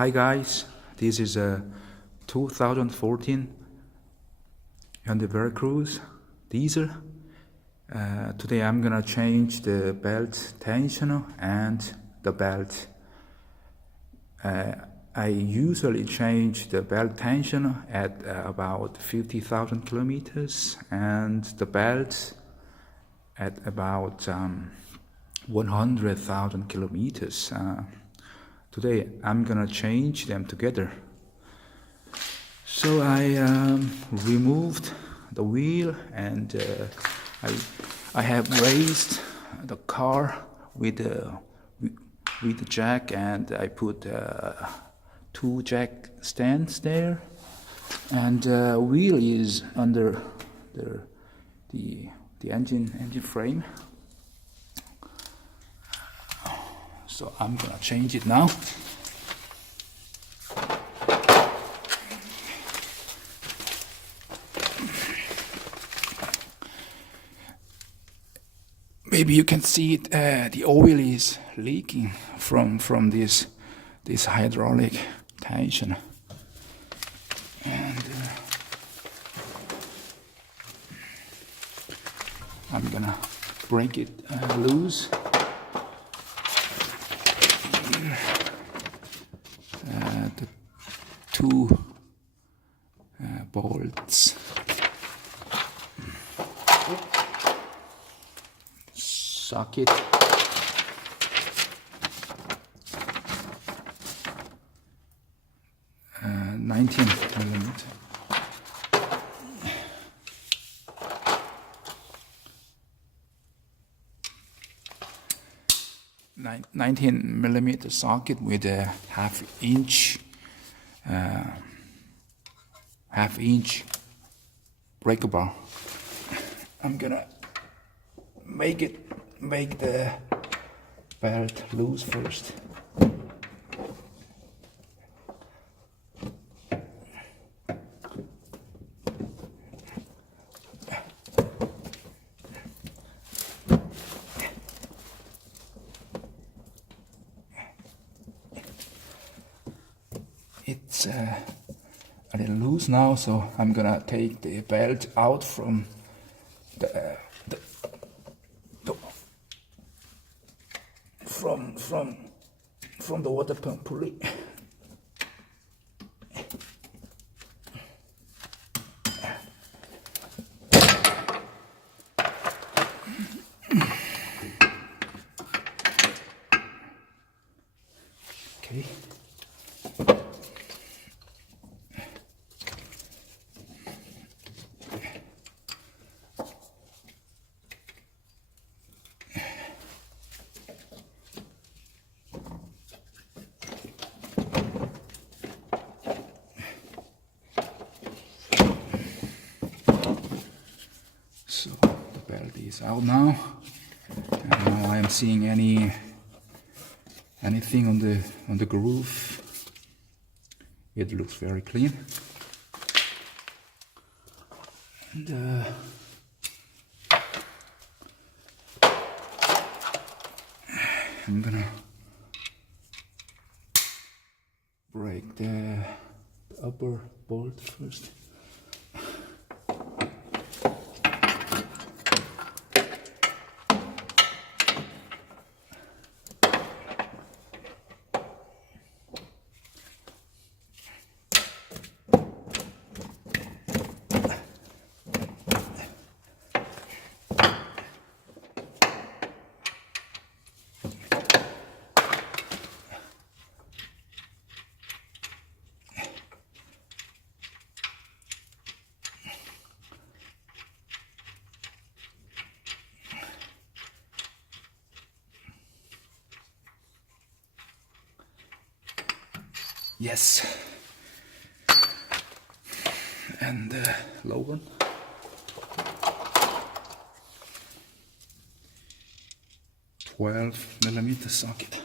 Hi guys, this is a 2014 Hyundai Veracruz diesel. Today I'm gonna change the belt tensioner and the belt. I usually change the belt tensioner at about 50,000 kilometers and the belt at about 100,000 kilometers. Today I'm gonna change them together. So I removed the wheel and I have raised the car with the jack, and I put two jack stands there, and wheel is under the engine frame. So I'm gonna change it now. Maybe you can see it, the oil is leaking from this hydraulic tension, and I'm gonna break it loose. The two bolts. Socket. Uh, 19 millimeter. Nine, 19 millimeter socket with a half inch breaker bar. I'm gonna make the belt loose first. It's a little loose now, so I'm gonna take the belt out from the from the water pump pulley. Okay. So the belt is out now, and now I am seeing anything on the groove. It looks very clean, and I'm gonna break the upper bolt first. Yes. And the low one. $12mm socket.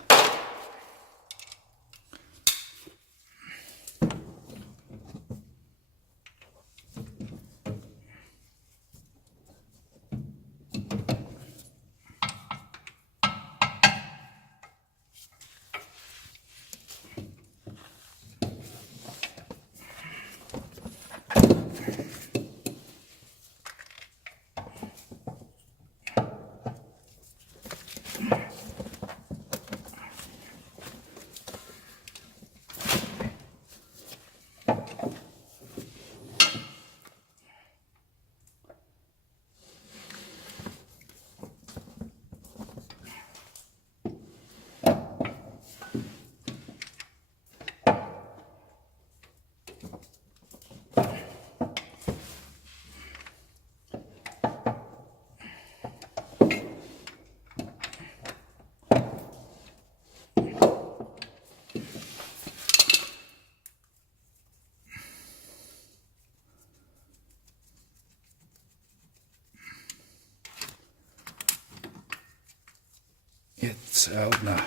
It's out now.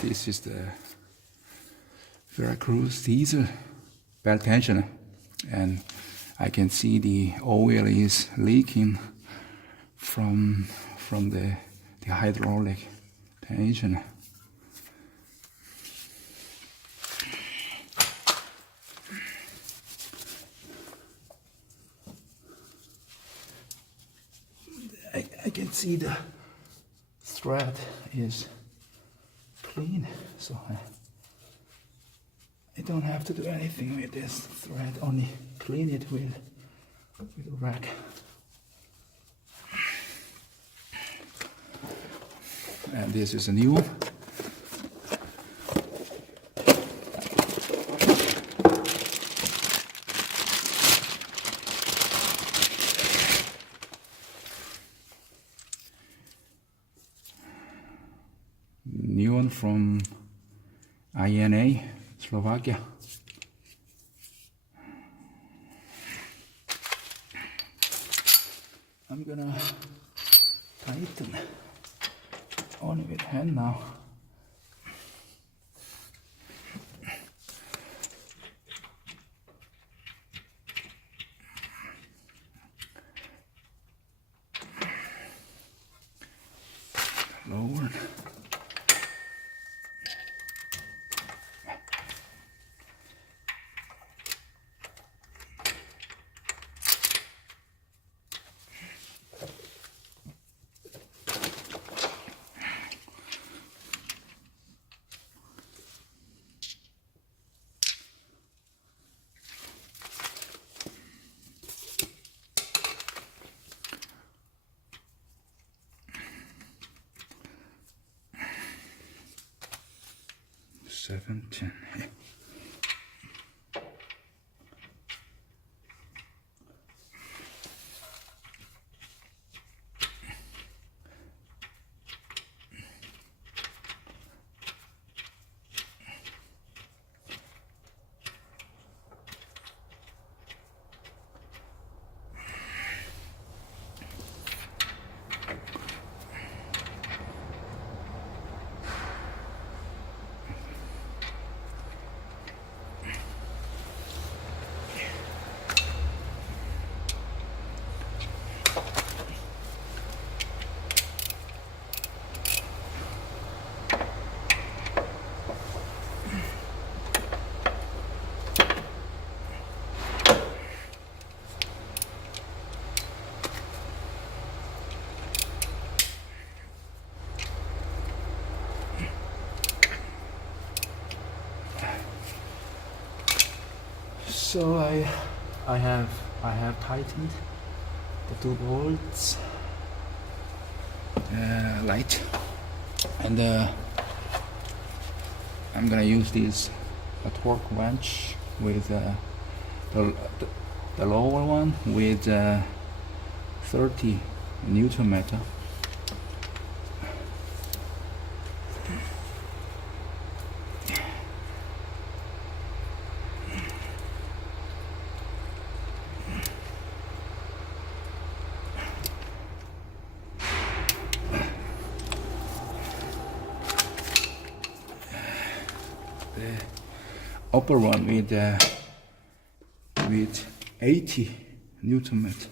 This is the Veracruz diesel belt tensioner, and I can see the oil is leaking from the hydraulic tensioner. I can see the thread is clean, so I don't have to do anything with this thread, only clean it with a rag. And this is a new one. New one from INA, Slovakia. I'm gonna tighten only with hand now. Lower. $17. So I have tightened the 2 bolts light, and I'm gonna use this a torque wrench with the lower one with 30 Newton meter. Upper one with 80 Newton meter.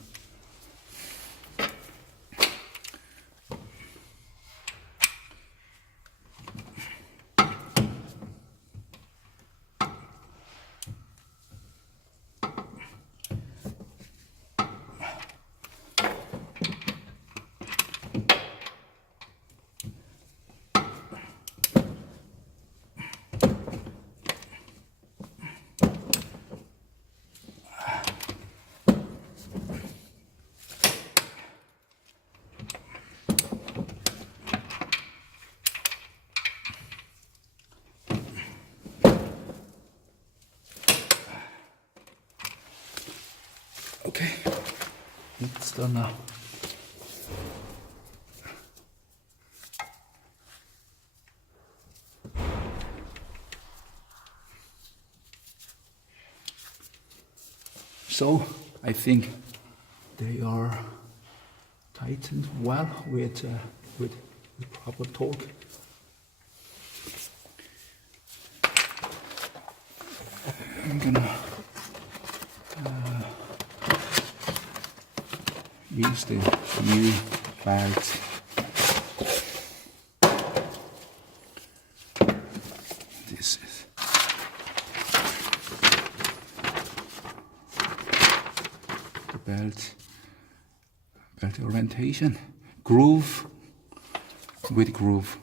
Okay, it's done now. So I think they are tightened well with with proper torque. I'm gonna use the new belt. This is the belt orientation, groove with groove,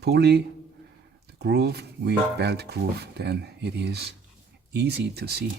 pulley, the groove with belt groove, then it is easy to see.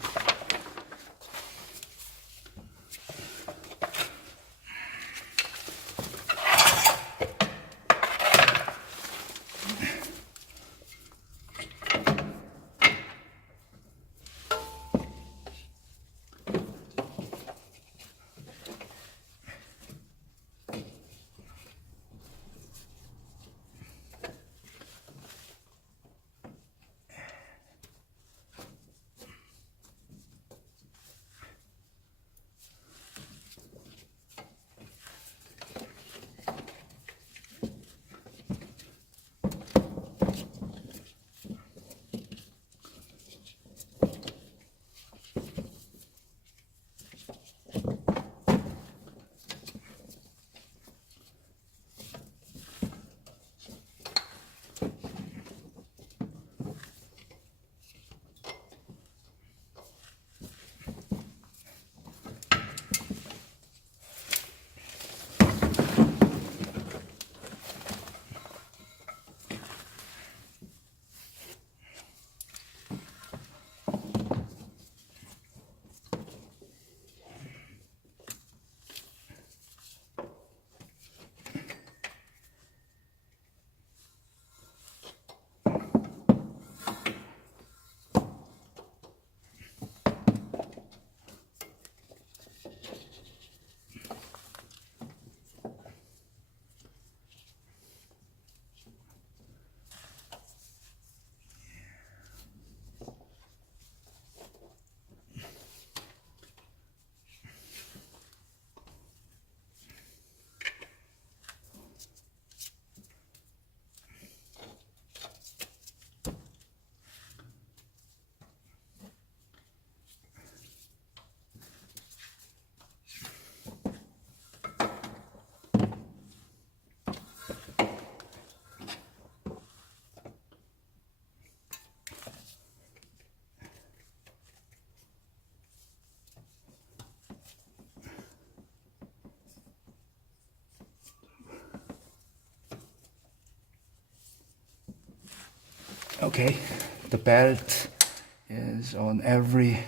Okay, the belt is on every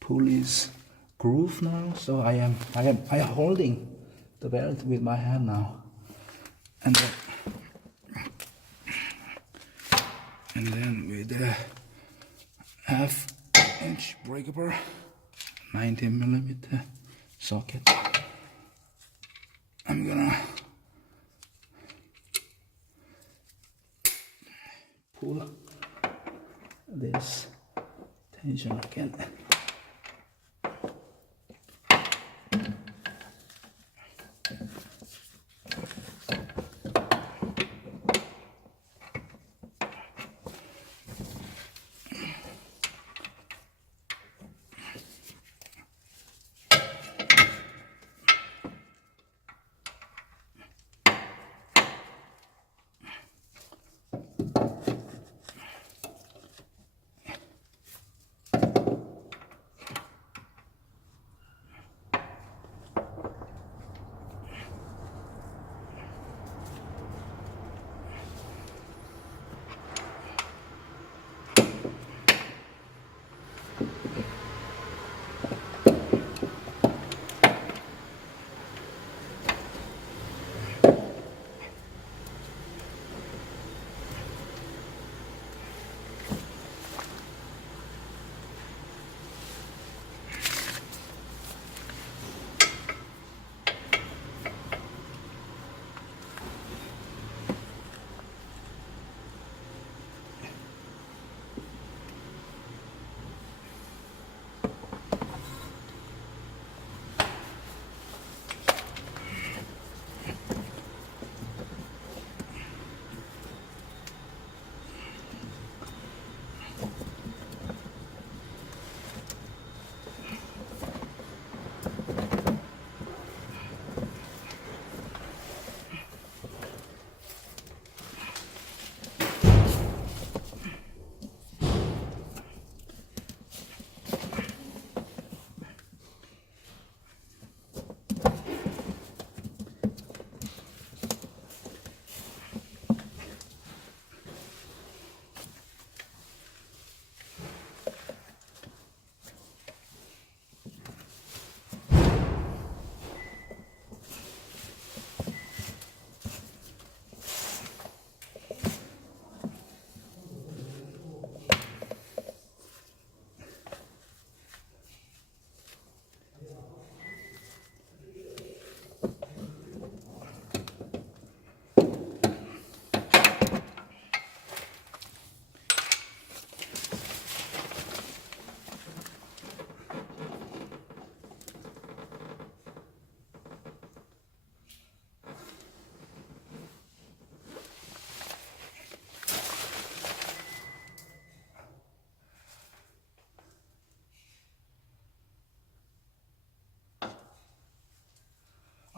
pulley's groove now, so I am holding the belt with my hand now, and then with the half-inch breaker, 90mm socket, I'm gonna pull this tension again.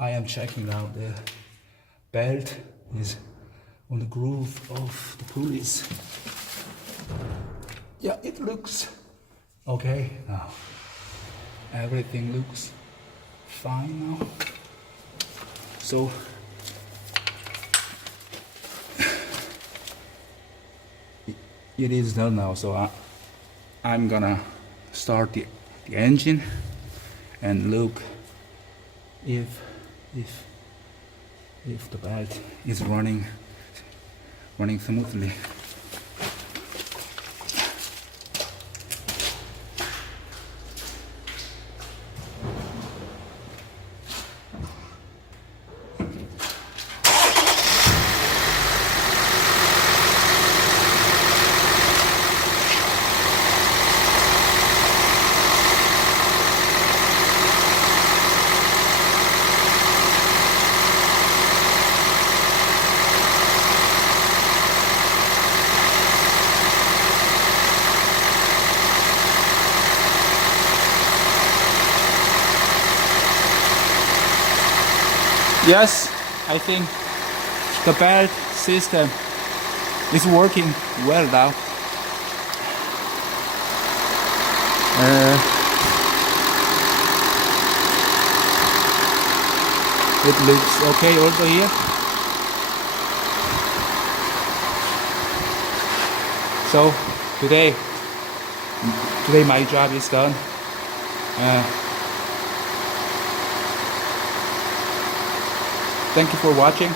I am checking now the belt is on the groove of the pulleys. Yeah, it looks okay now. Everything looks fine now. So it is done now. So I'm gonna start the engine and look if the belt is running smoothly. Yes, I think the belt system is working well now. It looks okay also here. So today my job is done. Thank you for watching.